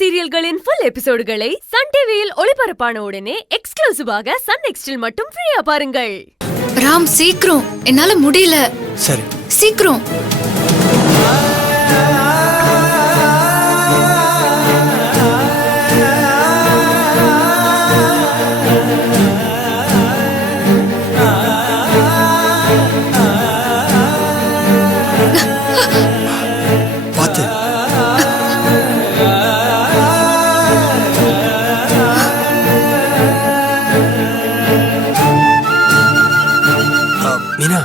சீரியல்களின் full எபிசோடுகளை Sun டிவியில் ஒளிபரப்பான உடனே எக்ஸ்க்ளூசிவாக சன் நெக்ஸ்டில் மட்டும் ஃப்ரீயா பாருங்கள். ராம் சீக்கிரம், என்னால முடியல. சரி சீக்கிரம். பாத்து. மீனா,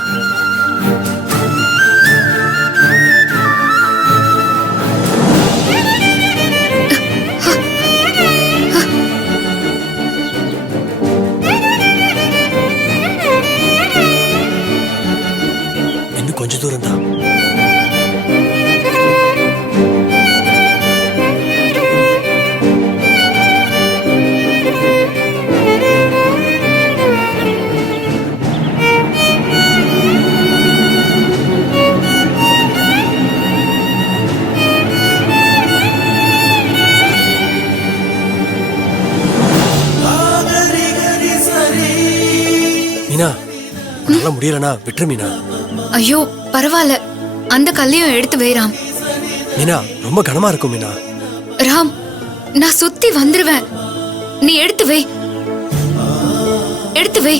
இன்னும் கொஞ்ச தூரம் தான். மீனா, உன்னால முடியலனா விட்டுரு மீனா. ஐயோ பரவாயில்ல, அந்த கல்லையும் எடுத்து வை ராம். மீனா, ரொம்ப கனமா இருக்கும் மீனா. ராம், நான் சுத்தி வந்துருவேன். நீ எடுத்து வை, எடுத்து வை.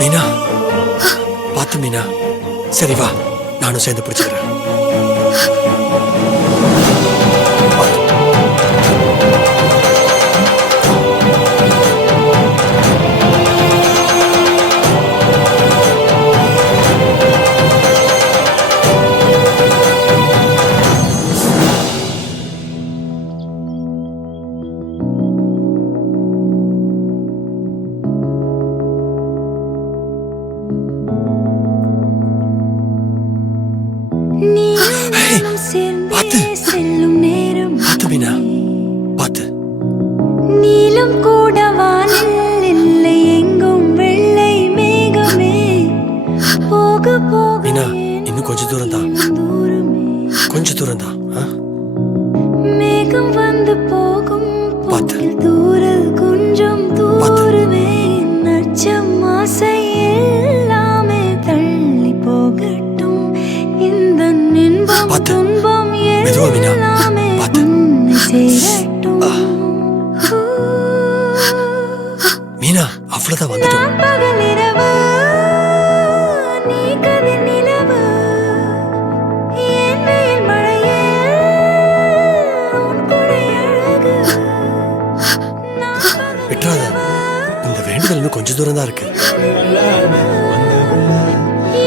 மீனா, பாத்து மீனா. சரி வா, நானும் சேர்ந்து பிடிச்சுக்கிறேன். நீலம் கூட வானில் இல்லை, எங்கும் வெள்ளை மேகமே. போக போக மீனா, இன்னும் கொஞ்ச தூரம் தான். கொஞ்ச தூரம் தான். மேகம் வந்து போகும் போக்கில் தூரல் கொஞ்சம் தூரமே. நச்சம் ஆசை எல்லாமே தள்ளி போகட்டும். இந்த இன்பம் துன்பம் எல்லாமே உன்னை சேரட்டும். மீனா, அவ்வளவுதான் வந்துட்டோம். பகல் இரவு நீ கதிர் நிலவு, என் வெயில் மழையே உன் கொடை அழகு. விட்டுறாத, இந்த வேண்டுதல் இன்னும் கொஞ்ச தூரம் தான் இருக்கு.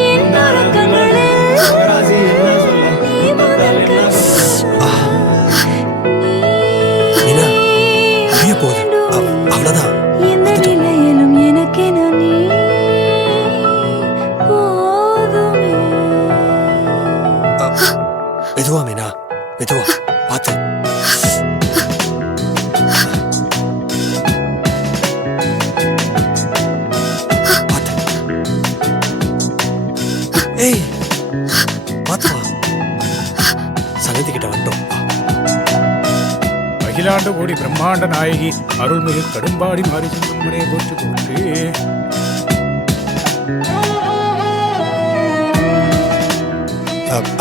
என் உறக்கங்களில் நீ முதல் கண். மீனா, முடிய போகுது. அவ்வளவுதான். எந்த நிலையிலும் எனக்கென நீ போதுமே. மெதுவா மீனா, மெதுவா பாத்து. பாத்து. ஏய், பாத்து வா. சன்னதி கிட்ட வந்துட்டோம். அகிலாண்ட கோடி பிரம்மாண்ட நாயகி அருள்மிகு கடும்பாடி மாறி சுந்தரே போற்று போற்று.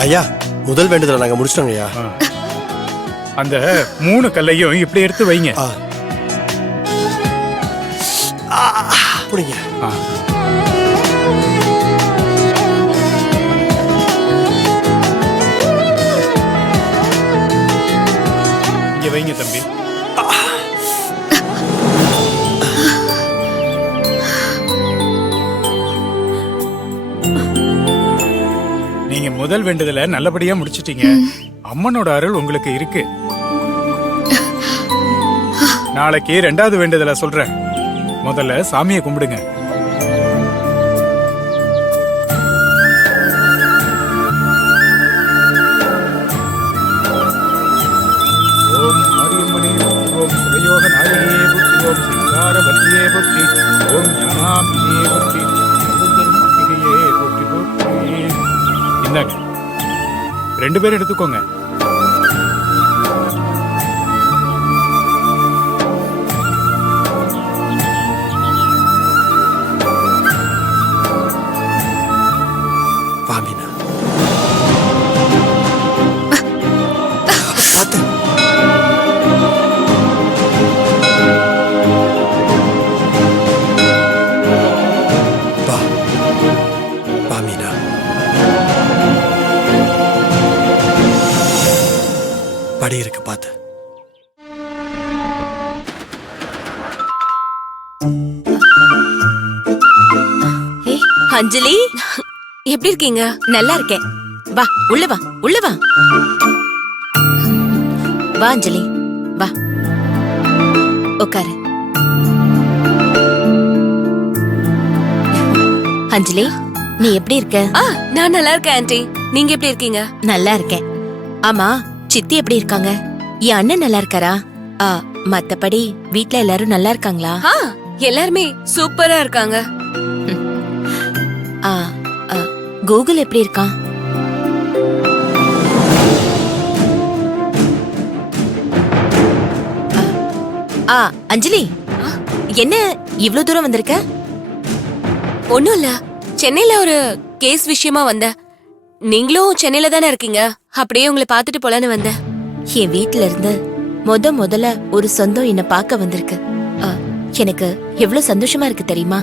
ஐயா, முதல் வேண்டுதலை நாங்க முடிச்சிட்டோங்க ஐயா. அந்த 3 கல்லையும் இப்படி எடுத்து வைங்க. புடிங்க. இங்க வைங்க தம்பி. நீங்க முதல் வேண்டுதலை நல்லபடியா முடிச்சிட்டீங்க. அம்மனோட அருள் உங்களுக்கு இருக்கு. நாளைக்கு 2வது வேண்டுதலை சொல்றேன். முதல்ல சாமியை கும்பிடுங்க. இந்தாங்க 2 பேரும் எடுத்துக்கோங்க. வா மீனா. பார்த்து. வா. வா மீனா. படி இருக்கு பார்த்து. ஏய், அஞ்சலி எப்படி இருக்கீங்க? நல்லா இருக்கேன். வா உள்ள வா உள்ள வா. வா அஞ்சலி வா உட்காரு. அஞ்சலி நீ எப்படி இருக்க? நான் நல்லா இருக்கேன் ஆன்ட்டி. நீங்க எப்படி இருக்கீங்க? நல்லா இருக்கேன். ஆமா சித்தி எப்படி இருக்காங்க? என் அண்ணன் நல்லா இருக்காரா? மத்தபடி வீட்ல எல்லாரும் நல்லா இருக்காங்களா? எல்லாருமே சூப்பரா இருக்காங்க. ஆ, ஆ, கூகுள் எப்படி இருக்கான்? அஞ்சலி என்ன இவ்ளோ தூரம் வந்திருக்க? ஒண்ணும் இல்ல, சென்னையில ஒரு கேஸ் விஷயமா வந்தேன். நீங்களும் சென்னையில தானே இருக்கீங்க, அப்படியே உங்களை பாத்துட்டு போலான்னு வந்தேன். என் வீட்ல இருந்து முதல்ல ஒரு சொந்தம் என்ன பார்க்க வந்திருக்கு. எனக்கு எவ்வளவு சந்தோஷமா இருக்கு தெரியுமா?